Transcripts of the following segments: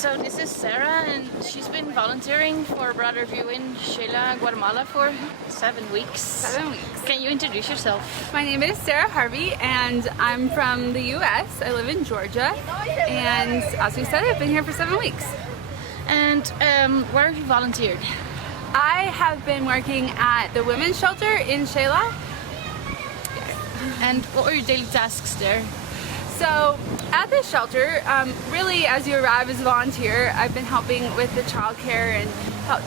So this is Sarah, and she's been volunteering for Brother View in Sheila, Guatemala for 7 weeks. 7 weeks. Can you introduce yourself? My name is Sarah Harvey, and I'm from the U.S. I live in Georgia, and as we said, I've been here for 7 weeks. And where have you volunteered? I have been working at the women's shelter in Sheila. And what were your daily tasks there? So at the shelter, really as you arrive as a volunteer, I've been helping with the childcare and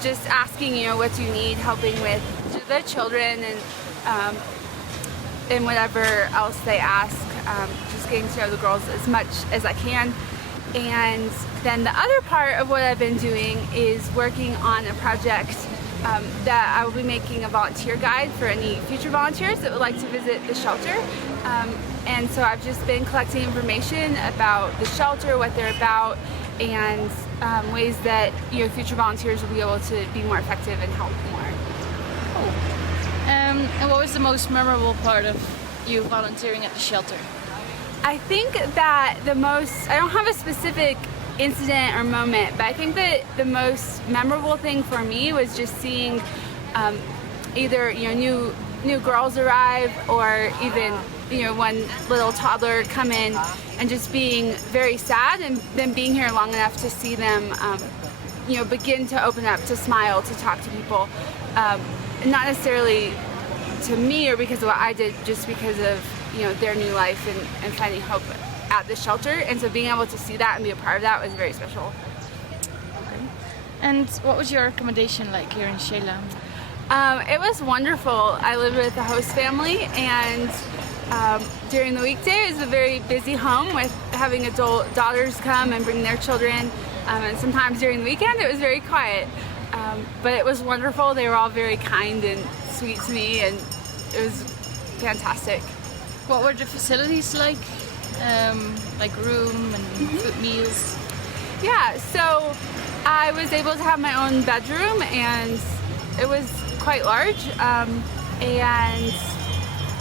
just asking, what do you need, helping with the children and whatever else they ask, just getting to know the girls as much as I can. And then the other part of what I've been doing is working on a project that I will be making a volunteer guide for any future volunteers that would like to visit the shelter. And so I've just been collecting information about the shelter, what they're about, and ways that future volunteers will be able to be more effective and help more. Oh. And what was the most memorable part of you volunteering at the shelter? I think that I don't have a specific incident or moment, but I think that the most memorable thing for me was just seeing either new girls arrive, or even one little toddler come in and just being very sad, and then being here long enough to see them begin to open up, to smile, to talk to people, not necessarily to me or because of what I did, just because of their new life and finding hope at the shelter. And so being able to see that and be a part of that was very special. Okay. And what was your accommodation like here in Sheila? It was wonderful. I lived with a host family, and during the weekday it was a very busy home with having adult daughters come and bring their children, and sometimes during the weekend it was very quiet, but it was wonderful. They were all very kind and sweet to me, and it was fantastic. What were the facilities like? Like room and food, meals? Yeah, so I was able to have my own bedroom, and it was quite large, and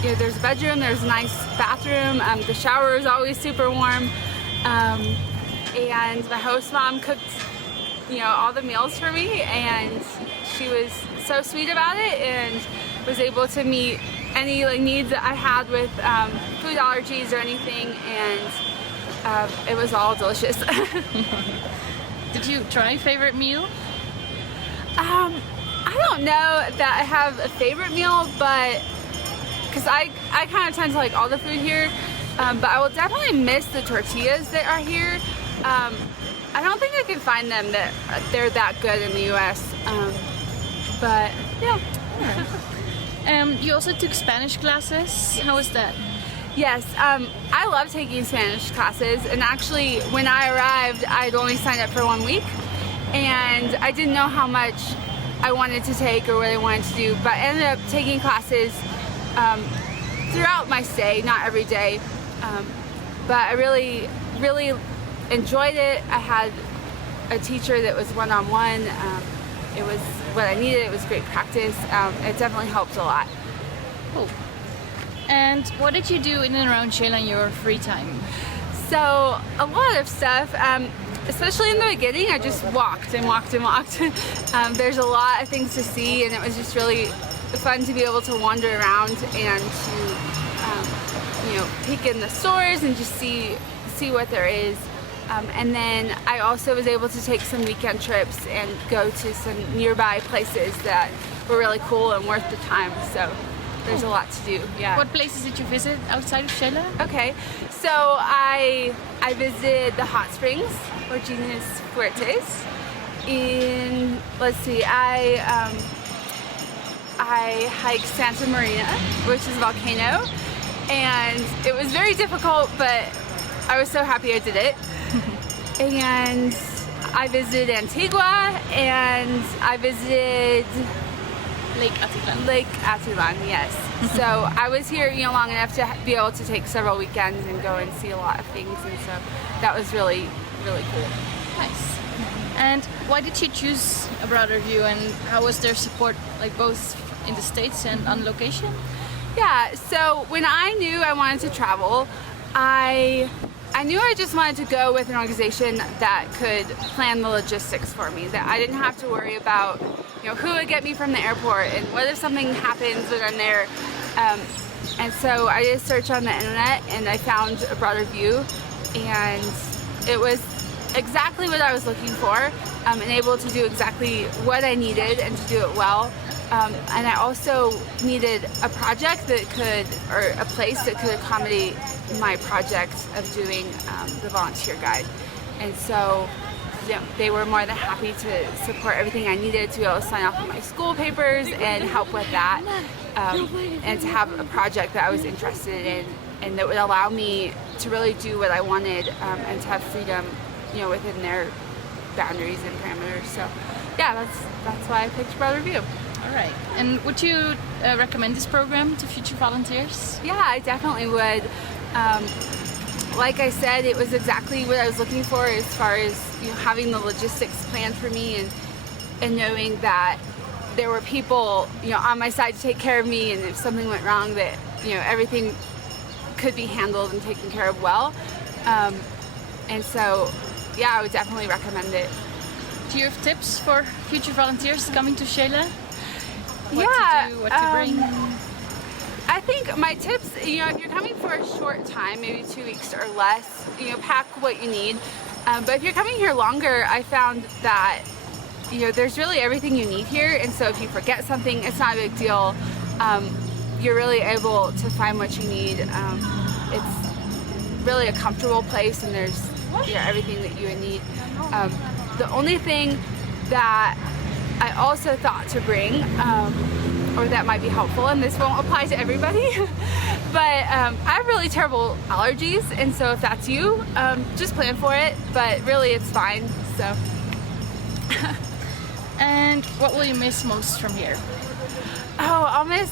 there's a bedroom, there's a nice bathroom, the shower is always super warm, and the host mom cooked all the meals for me, and she was so sweet about it and was able to meet any needs that I had with food allergies or anything, and it was all delicious. Did you try favorite meal? I don't know that I have a favorite meal, but because I kind of tend to like all the food here, but I will definitely miss the tortillas that are here. I don't think I can find them that they're that good in the U.S., but yeah. You also took Spanish classes. How was that? Yes, I love taking Spanish classes, and actually when I arrived I'd only signed up for 1 week, and I didn't know how much I wanted to take or what I wanted to do, but I ended up taking classes throughout my stay, not every day, but I really enjoyed it. I had a teacher that was one-on-one. It was what I needed. It was great practice. It definitely helped a lot. Cool. And what did you do in and around Sheila in your free time? So a lot of stuff. Especially in the beginning, I just walked and walked and walked. There's a lot of things to see, and it was just really fun to be able to wander around and to peek in the stores and just see what there is. And then I also was able to take some weekend trips and go to some nearby places that were really cool and worth the time. So there's a lot to do. Yeah. What places did you visit outside of Sheila? Okay, so I visited the hot springs, Orginas Fuertes. I hiked Santa Marina, which is a volcano, and it was very difficult, but I was so happy I did it. And I visited Antigua, and I visited Lake Atitlán. Lake Atitlán, yes. So I was here, long enough to be able to take several weekends and go and see a lot of things, and so that was really, really cool. Nice. And why did you choose a Brother View, and how was their support, like both in the States and on location? Yeah, so when I knew I wanted to travel, I I knew I just wanted to go with an organization that could plan the logistics for me, that I didn't have to worry about, who would get me from the airport and what if something happens when I'm there. And so I did a search on the internet and I found A Broader View, and it was exactly what I was looking for, and able to do exactly what I needed and to do it well. And I also needed a project that could, or a place that could accommodate my project of doing the volunteer guide. And so they were more than happy to support everything I needed to be able to sign off on my school papers and help with that, and to have a project that I was interested in and that would allow me to really do what I wanted, and to have freedom, within their boundaries and parameters. So yeah, that's why I picked Broader View. All right. And would you recommend this program to future volunteers? Yeah, I definitely would. Like I said, it was exactly what I was looking for as far as having the logistics planned for me, and knowing that there were people on my side to take care of me, and if something went wrong, that everything could be handled and taken care of well. And so yeah, I would definitely recommend it. Do you have tips for future volunteers coming to Shela? What Yeah, to do, what to bring? I think my tips, if you're coming for a short time, maybe 2 weeks or less, pack what you need. But if you're coming here longer, I found that, there's really everything you need here. And so if you forget something, it's not a big deal. You're really able to find what you need. It's really a comfortable place, and there's everything that you would need. The only thing that I also thought to bring, or that might be helpful, and this won't apply to everybody, but I have really terrible allergies, and so if that's you, just plan for it, but really it's fine, so. And what will you miss most from here? Oh, I'll miss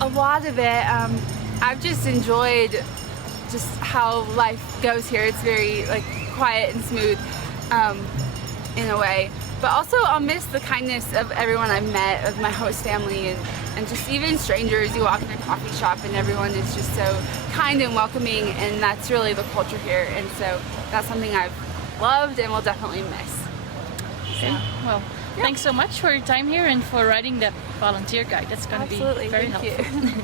a lot of it. I've just enjoyed just how life goes here. It's very quiet and smooth, in a way. But also I'll miss the kindness of everyone I've met, of my host family, and just even strangers. You walk in a coffee shop and everyone is just so kind and welcoming, and that's really the culture here. And so that's something I've loved and will definitely miss. Okay. Well, thanks so much for your time here and for writing that volunteer guide. That's going to be very helpful. Thank you.